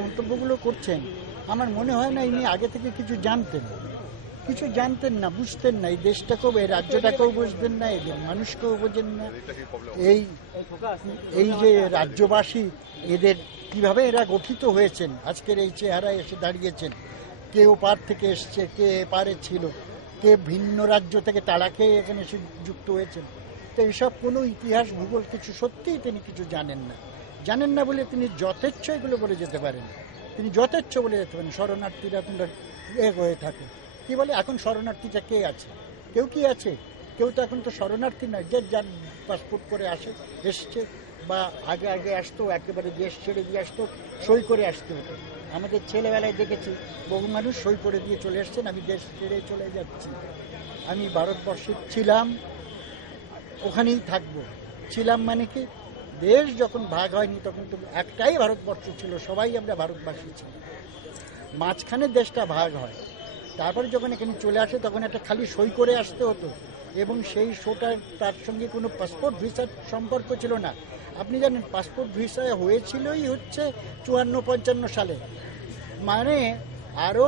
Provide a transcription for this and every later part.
মন্তব্যগুলো করছেন আমার মনে হয় না ইনি আগে থেকে কিছু জানতেন না, বুঝতেন না, এই দেশটাকেও এই রাজ্যটাকেও বুঝতেন না, এদের মানুষকেও বোঝেন না। এই যে রাজ্যবাসী এদের কিভাবে এরা গঠিত হয়েছেন, আজকের এই চেহারায় এসে দাঁড়িয়েছেন, কে ওপার থেকে এসছে, কে এপারে ছিল, কে ভিন্ন রাজ্য থেকে তাড়া খেয়ে এখানে এসে যুক্ত হয়েছেন। তো এইসব কোনো ইতিহাস ভূগোল কিছু সত্যিই তিনি কিছু জানেন না বলে তিনি যথেচ্ছ এগুলো বলে যেতে পারেন। তিনি যথেচ্ছ বলে যেতে পারেন শরণার্থীরা তোমরা হয়ে থাকে। কি বলে এখন শরণার্থীটা কে আছে? কেউ কি আছে? কেউ তো এখন তো শরণার্থী নয়, যে যার পাসপোর্ট করে এসছে, বা আগে আসতো, একেবারে দেশ ছেড়ে দিয়ে আসতো, সই করে আসতে হতো। আমাদের ছেলেবেলায় দেখেছি বহু মানুষ সই করে দিয়ে চলে এসছেন, আমি দেশ ছেড়ে চলে যাচ্ছি, আমি ভারতবর্ষে ছিলাম, ওখানেই থাকবো। ছিলাম মানে কি, দেশ যখন ভাগ হয়নি তখন তো একটাই ভারতবর্ষ ছিল, সবাই আমরা ভারতবাসী ছিলাম। মাঝখানে দেশটা ভাগ হয়, তারপরে যখন এখানে চলে আসে তখন একটা খালি সই করে আসতে হতো, এবং সেই শোটার তার সঙ্গে কোনো পাসপোর্ট ভিসার সম্পর্ক ছিল না। আপনি জানেন পাসপোর্ট ভিসা হয়েছিলই হচ্ছে 54-55 সালে, মানে আরও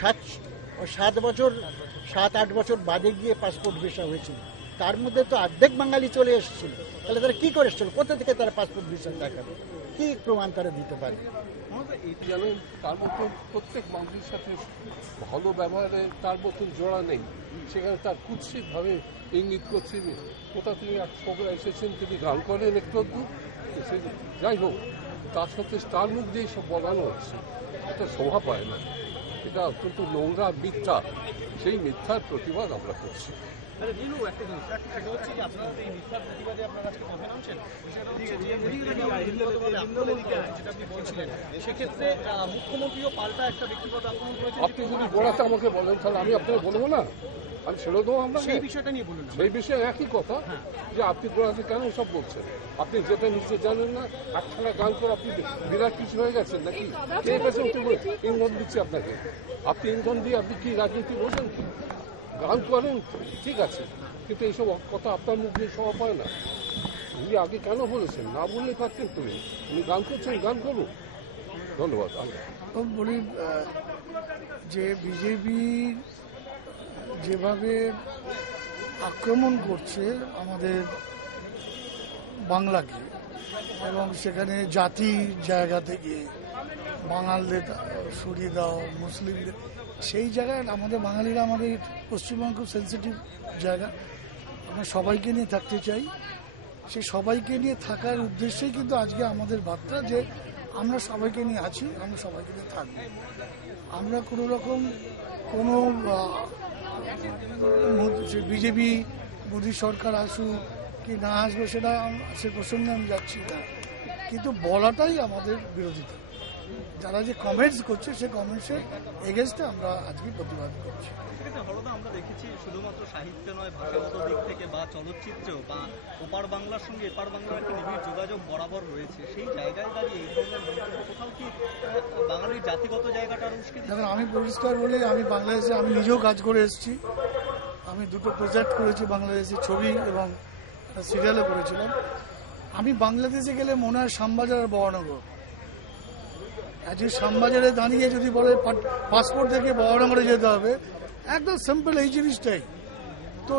7-8 বছর বাদে গিয়ে পাসপোর্ট ভিসা হয়েছিল। তার মধ্যে তো অর্ধেক বাঙালি চলে এসেছিল। তাহলে তারা কী করে এসেছিল? কোথা থেকে তারা পাসপোর্ট ভিসা দেখাবে? কী প্রমাণ তারা দিতে পারে? তার মতন প্রত্যেক মানুষের সাথে ভালো ব্যবহারে তার মতন জোড়া নেই। সেখানে তার কুৎসিতভাবে ইঙ্গিত করছে কোথা থেকে এক খবর এসেছেন, তিনি গান করেন একটু যাই হোক, তার সাথে তার মুখ দিয়ে সব বলানো হচ্ছে, এটা শোভা পায় না। এটা অত্যন্ত নোংরা মিথ্যা, সেই মিথ্যার প্রতিবাদ আমরা করছি। সেক্ষেত্রে মুখ্যমন্ত্রীও পাল্টা একটা ব্যক্তিগত আক্রমণ করেছেন। আপনি যদি গোড়াতে আমাকে বলেন তাহলে আমি আপনাকে বলবো না, আমি ছেড়ে দেবো। আমরা সেই বিষয়টা নিয়ে বলুন। সেই বিষয়ে একই কথা, যে আপনি গোড়াতে কেন সব বলছেন? আপনি যেটা নিচে জানেন না, একখানা গান করে আপনি বিরাট কিছু হয়ে গেছেন নাকি? কে গেছে ইন্ধন দিচ্ছে আপনাকে? আপনি ইন্ধন দিয়ে আপনি কি রাজনীতি বোঝেন? কি গান করেন ঠিক আছে, কিন্তু এইসব কথা আপনার মুখ দিয়ে শোভা পায় না। উনি আগে কেন বলেছেন? না বললে পারতেন তুমি, উনি গান করছেন, গান করুন। ধন্যবাদ। বলি যে বিজেপি যেভাবে আক্রমণ করছে আমাদের বাংলাকে, এবং সেখানে জাতির জায়গা থেকে বাঙালদের সরিয়ে দাও, মুসলিমদের, সেই জায়গায় আমাদের বাঙালিরা, আমাদের পশ্চিমবঙ্গ খুব সেন্সিটিভ জায়গা, আমরা সবাইকে নিয়ে থাকতে চাই। সেই সবাইকে নিয়ে থাকার উদ্দেশ্যেই কিন্তু আজকে আমাদের বার্তা, যে আমরা সবাইকে নিয়ে আছি, আমরা সবাইকে নিয়ে থাকবো। আমরা কোনো রকম কোনো বিজেপি মোদী সরকার আসুক কি না আসবে সেটা সে প্রসঙ্গে আমি যাচ্ছি না, কিন্তু বলাটাই আমাদের বিরোধিতা। যারা যে কমেন্টস করছে সে কমেন্টসের এগেনস্টে আমরা আজকে প্রতিবাদ করছি। আমরা দেখেছি শুধুমাত্র সাহিত্য নয়, ভাষাগত দিক থেকে বা চলচ্চিত্র বা ওপার বাংলার সঙ্গে এপার বাংলার একটা নিবিড় যোগাযোগ বরাবর রয়েছে। সেই জায়গায় দাঁড়িয়ে এই ধরনের মন্তব্য কোথাও কি বাঙালির জাতিগত জায়গাটা উস্কে দিচ্ছে? দেখুন, আমি পরিষ্কার বলি, আমি বাংলাদেশে আমি নিজেও কাজ করে এসেছি। আমি দুটো প্রজেক্ট করেছি বাংলাদেশে, ছবি এবং সিরিয়ালও করেছিলাম। আমি বাংলাদেশে গেলে মনে হয় শ্যামবাজার আর বরানগর। আজকে শ্যামবাজারে দাঁড়িয়ে যদি বলে পাসপোর্ট থেকে বরানগরে যেতে হবে, একদম সিম্পল এই জিনিসটাই তো।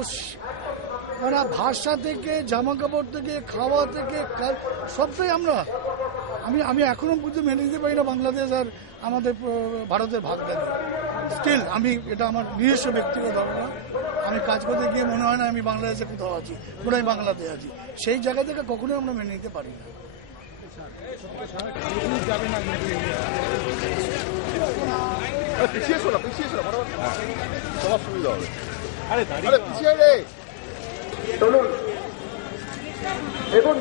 মানে ভাষা থেকে, জামা কাপড় থেকে, খাওয়া থেকে, সবটাই আমি এখনো পর্যন্ত মেনে নিতে পারি না বাংলাদেশ আর আমাদের ভারতের ভাগটা নিয়ে। স্টিল এটা আমার নিজস্ব ব্যক্তিগত ধারণা। আমি কাজ করতে গিয়ে মনে হয় না আমি বাংলাদেশে কোথাও আছি, কোথায় বাংলাতে আছি। সেই জায়গা থেকে কখনোই আমরা মেনে নিতে পারি না। পিছিয়ে শোনা সবার সুবিধা হবে। আরে পিছিয়ে রে চলুন, দেখুন।